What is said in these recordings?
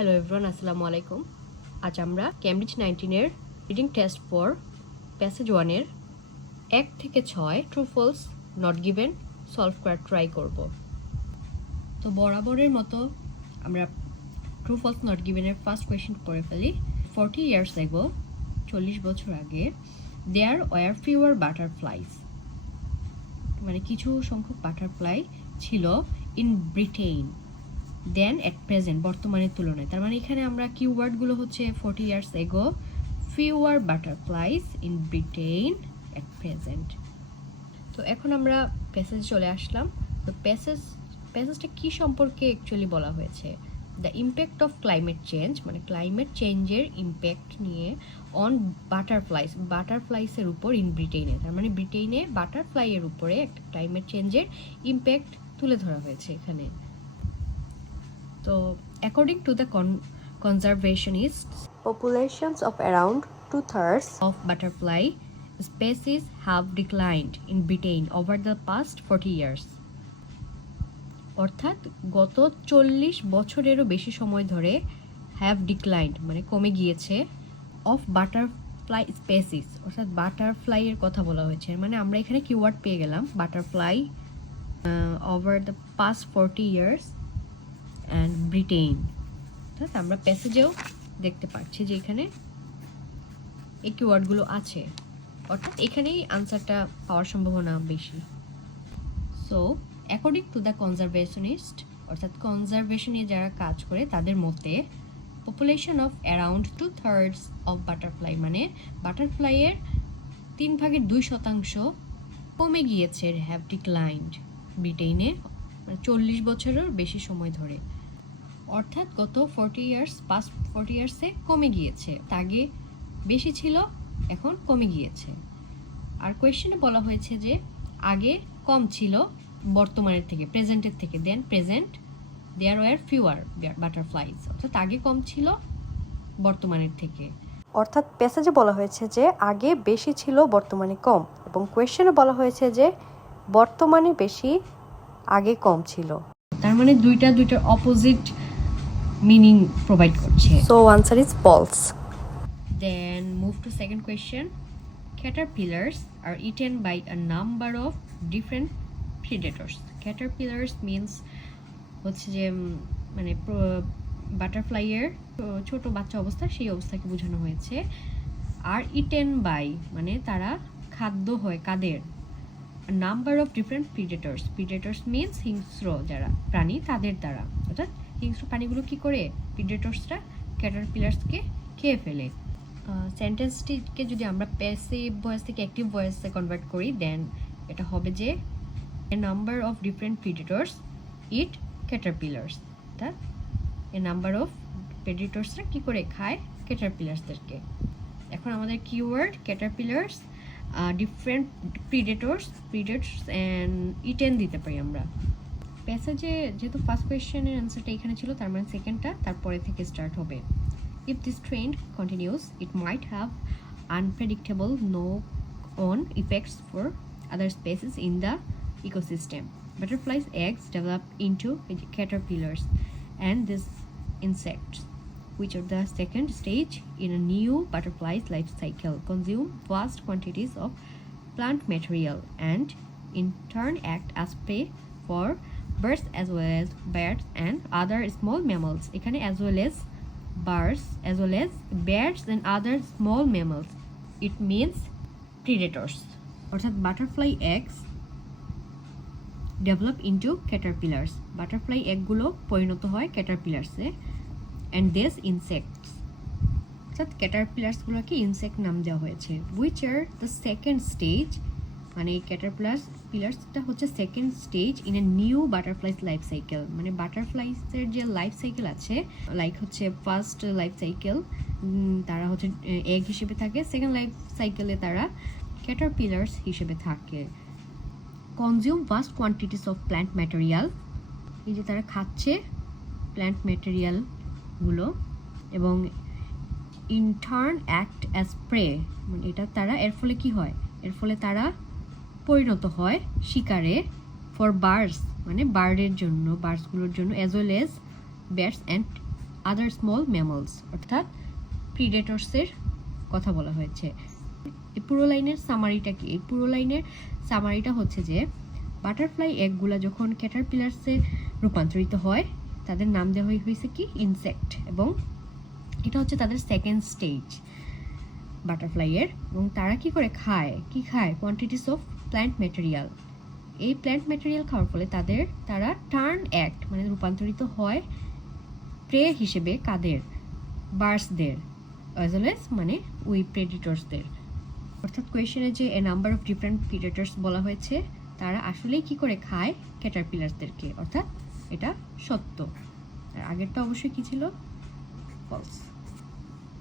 Hello everyone, আসসালামু আলাইকুম। আজ আমরা ক্যামব্রিজ 19 এর রিডিং টেস্ট ফর প্যাসেজ 1 এর 1 থেকে 6 true false not given solve করার ট্রাই করব। তো বরাবরের মতো আমরা ট্রু ফলস নট গিভেনের ফার্স্ট কোয়েশ্চেন পড়ে ফেলি। 40 years ago, 40 বছর আগে, there were fewer butterflies, মানে কিছু সংখ্যক বাটারফ্লাই ছিল in Britain than at present, বর্তমানের তুলনায়। তার মানে এখানে আমরা কিওয়ার্ডগুলো হচ্ছে 40 years ago, fewer butterflies in Britain at present। তো এখন আমরা প্যাসেজ চলে আসলাম। তো প্যাসেজটা কি সম্পর্কে অ্যাকচুয়ালি বলা হয়েছে? The impact of climate change, মানে ক্লাইমেট চেঞ্জের ইম্প্যাক্ট নিয়ে অন বাটারফ্লাইসের উপর ইন ব্রিটেনে। তার মানে ব্রিটেনে বাটারফ্লাইয়ের উপরে একটা ক্লাইমেট চেঞ্জের ইম্প্যাক্ট তুলে ধরা হয়েছে এখানে। So, according to the conservationists, populations of around 2/3 of butterfly species have declined in Britain over the past 40 years. অর্থাৎ গত 40 বছরেরও বেশি সময় ধরে have declined মানে কমে গিয়েছে of butterfly species, অর্থাৎ বাটারফ্লাই এর কথা বলা হয়েছে। মানে আমরা এখানে কিওয়ার্ড পেয়ে গেলাম butterfly over the past 40 years and Britain। অর্থাৎ আমরা প্যাসেজেও দেখতে পাচ্ছি যে এখানে এই কিওয়ার্ডগুলো আছে, অর্থাৎ এখানেই আনসারটা পাওয়ার সম্ভাবনা বেশি। So according to the conservationist, অর্থাৎ কনজারভেশনে যারা কাজ করে তাদের মতে population of around 2/3 of butterfly, মানে বাটারফ্লাইয়ের 3/2 কমে গিয়েছে, হ্যাভ ডিক্লাইন্ড ব্রিটেনে, মানে 40 বছরের বেশি সময় ধরে। অর্থাৎ গত 40 ইয়ার্সে কমে গিয়েছে, আগে বেশি ছিল এখন কমে গিয়েছে। আর কোয়েশ্চেনে বলা হয়েছে যে আগে কম ছিল বর্তমানের থেকে, প্রেজেন্টের থেকে, then present there were fewer butterflies, অর্থাৎ আগে কম ছিল বর্তমানের থেকে। অর্থাৎ প্যাসেজে বলা হয়েছে যে আগে বেশি ছিল বর্তমানে কম, এবং কোয়েশ্চেনে বলা হয়েছে যে বর্তমানে বেশি আগে কম ছিল। তার মানে দুইটার অপোজিট মিনিং প্রোভাইড করছে। So answer is false. Then move to second question. Caterpillars are eaten by a number of different predators. Caterpillars means হচ্ছে যে মানে বাটারফ্লাইয়ের ছোট বাচ্চা অবস্থা, সেই অবস্থাকে বোঝানো হয়েছে। আর ইটেন বাই মানে তারা খাদ্য হয় কাদের? Number of different predators means হিংস্র যারা প্রাণী তাদের দ্বারা, অর্থাৎ হিংস্র প্রাণীগুলো কি করে? প্রিডেটর্সরা ক্যাটারপিলার্সকে খেয়ে ফেলে। সেন্টেন্সটিকে যদি আমরা প্যাসিভ ভয়েস থেকে অ্যাক্টিভ ভয়েসে কনভার্ট করি, দেন এটা হবে যে এ নাম্বার অফ ডিফারেন্ট প্রিডেটর্স ইট ক্যাটারপিলার্স, অর্থাৎ এ নাম্বার অফ প্রেডিটর্সরা কি করে খায় ক্যাটারপিলার্সদেরকে। এখন আমাদের keyword caterpillars, different predators and eaten দিতে পারি আমরা। প্যাসেজে যেহেতু ফার্স্ট কোয়েশ্চেনের অ্যান্সারটা এখানে ছিল, তার মানে সেকেন্ডটা তারপরে থেকে স্টার্ট হবে। If this trend continues, it might have unpredictable knock-on effects for other species in the ecosystem. Butterflies' eggs develop into caterpillars, and these insects, which are the second stage in a new butterfly's life cycle, consume vast quantities of plant material and in turn act as prey for birds as well as bats and other small mammals. এখানে as well as birds as well as bats and other small mammals, it means predators। অর্থাৎ butterfly eggs develop into caterpillars, butterfly এগগুলো পরিণত হয় ক্যাটারপিলার্সে, and this insects, অর্থাৎ ক্যাটারপিলার্সগুলোকে insect নাম দেওয়া হয়েছে। Which are the second stage, মানে এই ক্যাটারপিলার্সটা হচ্ছে second stage in a new butterflies life cycle, মানে বাটারফ্লাইসের যে লাইফ সাইকেল আছে, লাইক হচ্ছে ফার্স্ট লাইফ সাইকেল তারা হচ্ছে এগ হিসেবে থাকে, সেকেন্ড লাইফ সাইকেলে তারা ক্যাটারপিলার্স হিসেবে থাকে। Consume vast quantities of plant material, এই যে তারা খাচ্ছে প্ল্যান্ট ম্যাটেরিয়ালগুলো, এবং in turn act as prey, মানে এটা তারা এর ফলে কি হয়? এর ফলে তারা পরিণত হয় শিকারে, ফর বার্ডস মানে বার্ডের জন্য, বার্ডসগুলোর জন্য, as well as bats and other small mammals, অর্থাৎ প্রিডেটরসের কথা বলা হয়েছে। এই পুরো লাইনের সামারিটা কি? এই পুরো লাইনের সামারিটা হচ্ছে যে বাটারফ্লাই এগগুলা যখন ক্যাটারপিলার্সে রূপান্তরিত হয় তাদের নাম দেওয়া হয়েছে কি? ইনসেক্ট, এবং এটা হচ্ছে তাদের সেকেন্ড স্টেজ বাটারফ্লাইয়ের। এবং তারা কি করে খায়? কি খায়? Quantities of plant material. এই প্ল্যান্ট ম্যাটেরিয়াল খাওয়ার ফলে তারা টার্ন অ্যাক্ট মানে রূপান্তরিত হয় প্রে হিসেবে কাদের? বার্ডসদের, অ্যাজ ওয়েল এজ মানে ওই প্রেডিটরসদের। অর্থাৎ কোয়েশ্চেনে যে এ নাম্বার অফ ডিফারেন্ট প্রেডিটরস বলা হয়েছে তারা আসলেই কি করে খায়? ক্যাটারপিলারসদেরকে, অর্থাৎ এটা সত্য। আর আগেরটা অবশ্যই কি ছিল? False.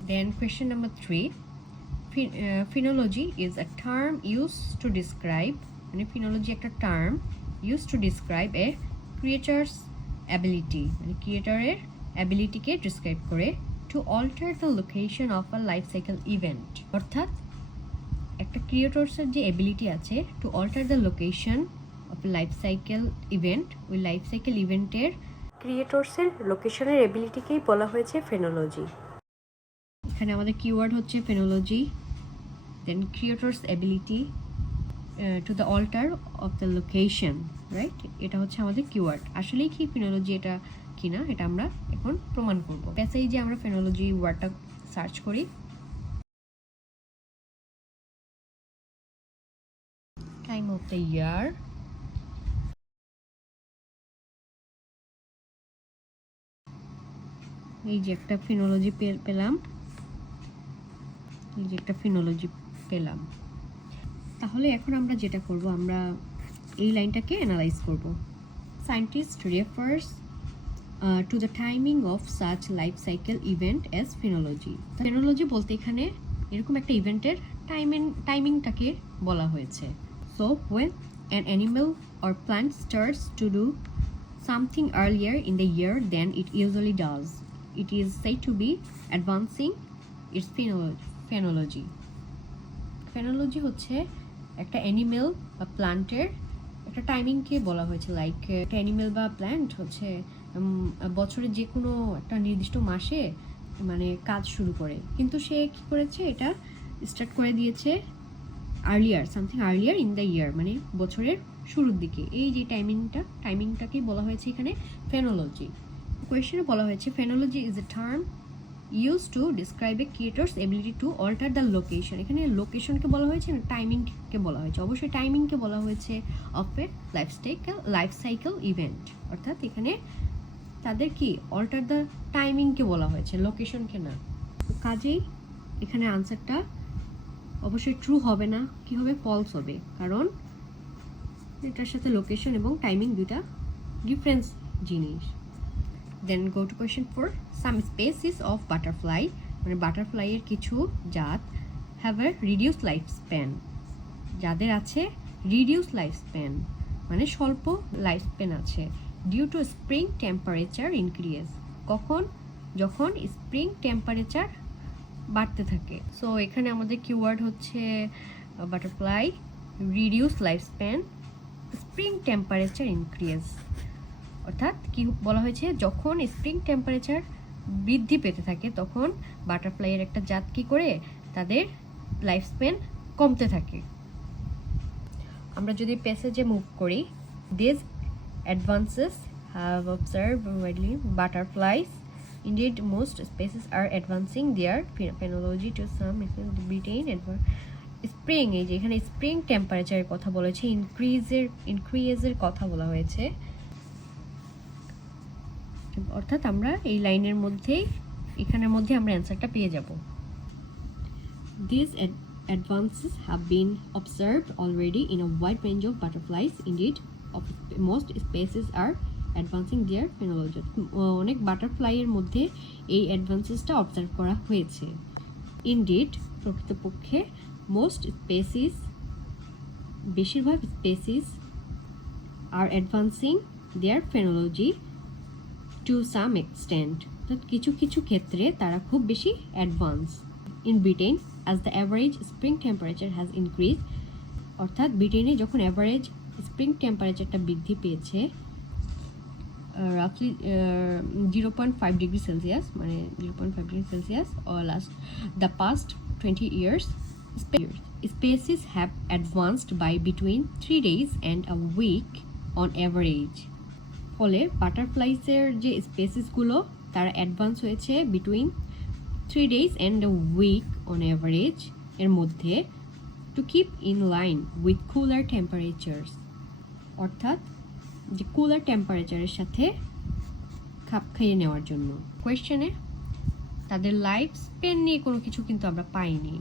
Then question number 3, phenology is a term use to describe, মানে ফিনোলজি একটা term use to describe a creature's ability, মানে ক্রিয়েটারের অ্যাবিলিটিকে ডিসক্রাইব করে to alter the location of a life cycle event. অর্থাৎ একটা ক্রিয়েটরসের যে অ্যাবিলিটি আছে to alter the location of life cycle event, ওই লাইফ সাইকেল ইভেন্টের ক্রিয়েটরসের লোকেশনের এবিলিটিকেই বলা হয়েছে ফেনোলজি। এখানে আমাদের কিওয়ার্ড হচ্ছে phenology, then creature's ability to the alter of the location, right? এটা হচ্ছে আমাদের কিওয়ার্ড। আসলেই কি ফেনোলজি এটা কিনা এটা আমরা এখন প্রমাণ করব। প্যাসেজে আমরা ফেনোলজি ওয়ার্ডটা সার্চ করি। টাইম অফ দ্য ইয়ার, এই যে একটা ফিনোলজি পেলাম, এই যে একটা ফিনোলজি পেলাম। তাহলে এখন আমরা যেটা করব, আমরা এই লাইনটাকে অ্যানালাইজ করব। Scientist refers to the timing of such life cycle event as phenology. Phenology বলতে এখানে এরকম একটা ইভেন্টের টাইমিংটাকে বলা হয়েছে। So when an animal or plant starts to do something earlier in the year than it usually does, it is said to be advancing its phenology. Phenology হচ্ছে একটা অ্যানিমেল বা প্লান্টের একটা টাইমিংকে বলা হয়েছে। লাইক একটা অ্যানিমেল বা প্ল্যান্ট হচ্ছে বছরের যে কোনো একটা নির্দিষ্ট মাসে মানে কাজ শুরু করে, কিন্তু সে কি করেছে? এটা স্টার্ট করে দিয়েছে something earlier in the year, মানে বছরের শুরুর দিকে। এই যে টাইমিংটাকেই বলা হয়েছে এখানে ফেনোলজি। কোয়েশ্চেনে বলা হয়েছে phenology is a term use to describe a creature's ability to alter the location. এখানে লোকেশনকে বলা হয়েছে না টাইমিংকে বলা হয়েছে? অবশ্যই টাইমিংকে বলা হয়েছে of A life cycle event. অর্থাৎ এখানে তাদের কি অল্টার দ্য টাইমিংকে বলা হয়েছে, লোকেশনকে না। কাজেই এখানে আনসারটা অবশ্যই ট্রু হবে না, কি হবে? ফলস হবে, কারণ এটার সাথে লোকেশন এবং টাইমিং দুটা ডিফারেন্স জিনিস। Then go to question 4, some species of butterfly, মানে বাটারফ্লাইয়ের কিছু জাত have a reduce life span, যাদের আছে রিডিউস লাইফ স্প্যান মানে স্বল্প লাইফ স্প্যান আছে, due to spring temperature increase. কখন? যখন স্প্রিং টেম্পারেচার বাড়তে থাকে। সো এখানে আমাদের কিওয়ার্ড হচ্ছে butterfly, reduce life span, spring temperature increase. অর্থাৎ কি বলা হয়েছে? যখন স্প্রিং টেম্পারেচার বৃদ্ধি পেতে থাকে তখন বাটারফ্লাইয়ের একটা জাত কি করে? তাদের লাইফ স্প্যান কমতে থাকে। আমরা যদি প্যাসেজে মুভ করি, this advances have observed widely butterflies, indeed most species are advancing their phenology to some extent. Britain spring, এই যে এখানে স্প্রিং টেম্পারেচারের কথা বলেছে, ইনক্রিজের কথা বলা হয়েছে। অর্থাৎ আমরা এই লাইনের মধ্যেই এখানের মধ্যে আমরা অ্যান্সারটা পেয়ে যাব। These advances have been observed already in a wide range of butterflies. Indeed, most species are advancing their phenology. অনেক বাটারফ্লাইয়ের মধ্যে এই অ্যাডভান্সেসটা অবজার্ভ করা হয়েছে। ইনডিড, প্রকৃতপক্ষে, মোস্ট স্পেসিস, বেশিরভাগ species, R advancing their ফেনোলজি to some extent, কিছু কিছু ক্ষেত্রে তারা খুব বেশি advance. In Britain, as the average spring temperature has increase, অর্থাৎ ব্রিটেনে যখন অ্যাভারেজ স্প্রিং টেম্পারেচারটা বৃদ্ধি পেয়েছে, roughly 0.5 degree Celsius, মানে 0.5 degree Celsius or the past 20 years. Species have advanced by between 3 days and a week on average. ফলে বাটারফ্লাইসের যে স্পেসিসগুলো তারা অ্যাডভান্স হয়েছে between 3 days and a week on average এর মধ্যে, to keep in line with cooler temperatures, অর্থাৎ যে cooler টেম্পারেচারের সাথে খাপ খাইয়ে নেওয়ার জন্য। কোয়েশ্চেনে তাদের লাইফ স্পেন নিয়ে কোনো কিছু কিন্তু আমরা পাইনি,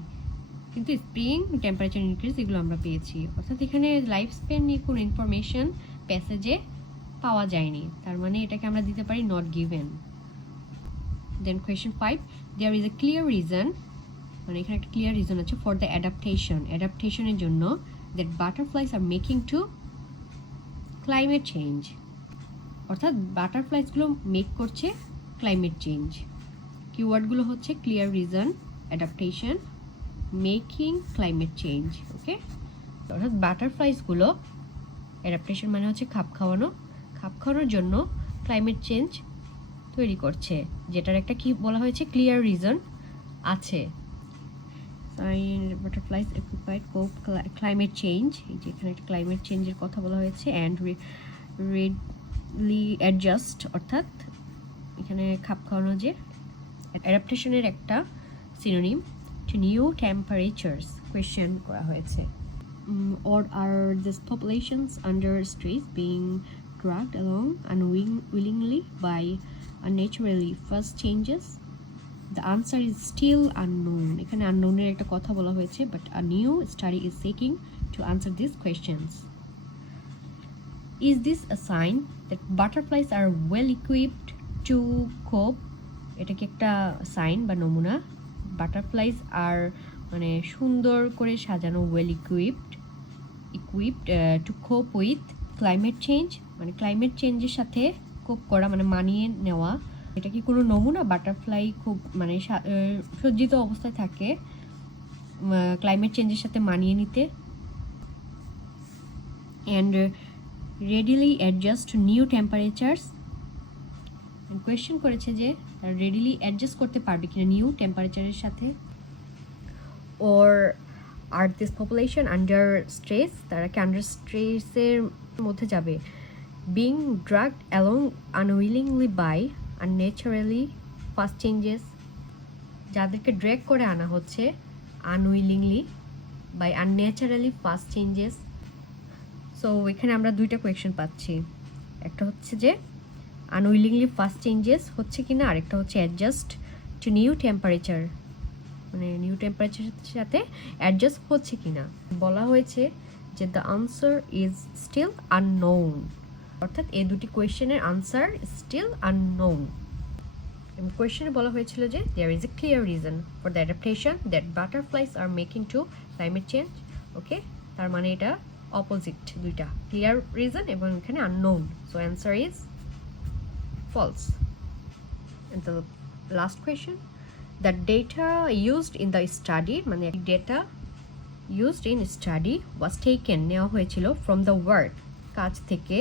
কিন্তু স্প্রিং টেম্পারেচার ইনক্রিজ এগুলো আমরা পেয়েছি, অর্থাৎ এখানে লাইফ স্পেন নিয়ে কোনো ইনফরমেশন প্যাসেজে পাওয়া যায়নি, তার মানে এটাকে আমরা দিতে পারি not given. Then question 5, there is a clear reason, মানে এখানে একটা ক্লিয়ার রিজন আছে ফর দ্য অ্যাডাপ্টেশনের জন্য, that butterflies are making to climate change, অর্থাৎ বাটারফ্লাইসগুলো মেক করছে ক্লাইমেট চেঞ্জ। কিওয়ার্ডগুলো হচ্ছে clear reason, adaptation, making, climate change. Okay, অর্থাৎ বাটারফ্লাইসগুলো অ্যাডাপ্টেশন মানে হচ্ছে খাপ খাওয়ানোর জন্য ক্লাইমেট চেঞ্জ তৈরি করছে, যেটার একটা কি বলা হয়েছে ক্লিয়ার রিজন আছে। বাটারফ্লাইস অকুপাইড কোপ ক্লাইমেট চেঞ্জ, এই যে এখানে একটা ক্লাইমেট চেঞ্জের কথা বলা হয়েছে, অ্যান্ড রেডলি অ্যাডজাস্ট, অর্থাৎ এখানে খাপ খাওয়ানো যে অ্যাডাপ্টেশনের একটা synonym two new temperatures question করা হয়েছে। Or are these populations under stress being dragged along unwillingly by unnaturally fast changes? The answer is still unknown. এখানে unknown-এর একটা কথা বলা হয়েছে, but a new study is seeking to answer these questions. Is this a sign that butterflies are well equipped to cope? এটা কি একটা sign বা নমুনা বাটারফ্লাইজ আর মানে সুন্দর করে সাজানো, ওয়েল ইকুইপড টু কোপ উইথ ক্লাইমেট চেঞ্জ, মানে ক্লাইমেট চেঞ্জের সাথে কোপ করা মানে মানিয়ে নেওয়া। এটা কি কোনো নমুনা বাটারফ্লাই খুব মানে সজ্জিত অবস্থায় থাকে ক্লাইমেট চেঞ্জের সাথে মানিয়ে নিতে, and readily adjust to new temperatures. Question করেছে যে তারা রেডিলি অ্যাডজাস্ট করতে পারবে কিনা নিউ টেম্পারেচারের সাথে। Or are this population under stress, তারা কি আন্ডার স্ট্রেসের মধ্যে যাবে। Being dragged along unwillingly by unnaturally fast changes, যাদেরকে ড্র্যাগ করে আনা হচ্ছে unwillingly by unnaturally fast changes. So এখানে আমরা দুইটা কোয়েশ্চেন পাচ্ছি, একটা হচ্ছে যে আনউইলিংলি ফাস্ট চেঞ্জেস হচ্ছে কিনা, আরেকটা হচ্ছে অ্যাডজাস্ট টু নিউ টেম্পারেচার, মানে নিউ টেম্পারেচারের সাথে অ্যাডজাস্ট হচ্ছে কিনা। বলা হয়েছে যে the answer is still unknown, অর্থাৎ এই দুটি কোয়েশ্চেনের আনসার স্টিল আননোন। এবং কোয়েশ্চেনে বলা হয়েছিল যে there is a clear reason for the adaptation that butterflies are making to climate change. Okay, তার মানে এটা অপোজিট দুইটা, ক্লিয়ার রিজন এবং এখানে unknown. So answer is false. And the last question, the data used in the study, মানে data used in study was taken, নেওয়া হয়েছিল from the work, কাজ থেকে,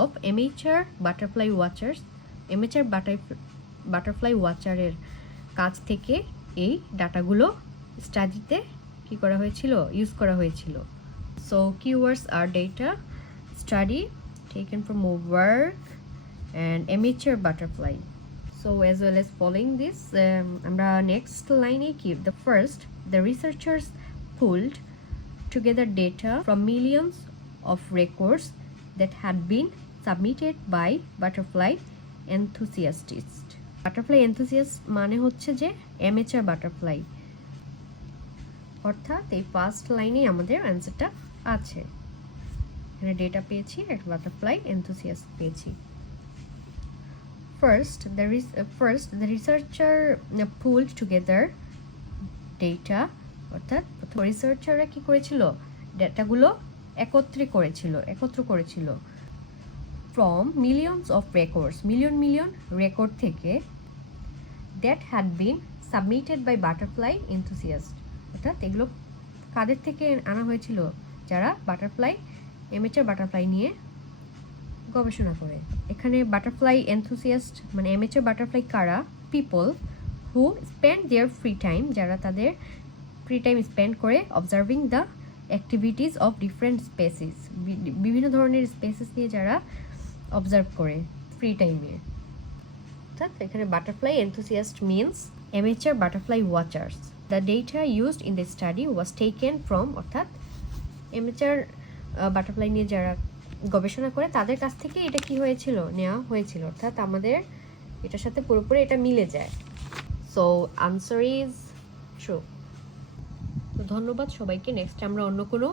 of amateur butterfly watchers, amateur butterfly watcher-এর কাজ থেকে এই ডাটাগুলো স্টাডিতে কি করা হয়েছিল, ইউজ করা হয়েছিল। So keywords are data, study, taken from work, and amateur butterfly. So as well as following this, আমরা next line keep the first, the researchers pulled together data from millions of records that had been submitted by butterfly enthusiasts. Butterfly enthusiast মানে হচ্ছে যে amateur butterfly, অর্থাৎ এই first লাইনে আমাদের অ্যান্সারটা আছে। এখানে ডেটা পেয়েছি, একটা বাটারফ্লাই enthusiast পেয়েছি। First, the researcher pulled together data, অর্থাৎ রিসার্চাররা কি করেছিল, ডেটাগুলো একত্র করেছিল from millions of records, million record থেকে, that had been submitted by butterfly enthusiasts, অর্থাৎ এগুলো কাদের থেকে আনা হয়েছিল, যারা বাটারফ্লাই এমেচার বাটারফ্লাই নিয়ে গবেষণা করে। এখানে বাটারফ্লাই এনথুসিয়াস্ট মানে অ্যামেচার বাটারফ্লাই কারা? People who spend there free time, যারা তাদের ফ্রি টাইম স্পেন্ড করে observing the activities of different species, বিভিন্ন ধরনের স্পেসিস নিয়ে যারা অবজার্ভ করে ফ্রি টাইমে। অর্থাৎ এখানে butterfly enthusiast means amateur butterfly watchers. The data used in the study was taken from, অর্থাৎ অ্যামেচার বাটারফ্লাই নিয়ে যারা গবেষণা করে তাদের কাছ থেকে এটা কি হয়েছিল, নেওয়া হয়েছিল। অর্থাৎ আমাদের এটার সাথে পুরোপুরি এটা মিলে যায়। So answer is true. তো ধন্যবাদ সবাইকে। নেক্সট আমরা অন্য কোনো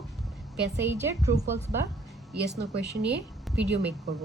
প্যাসেজের ট্রু ফলস বা ইয়েস নো কোয়েশ্চেন নিয়ে ভিডিও মেক করব।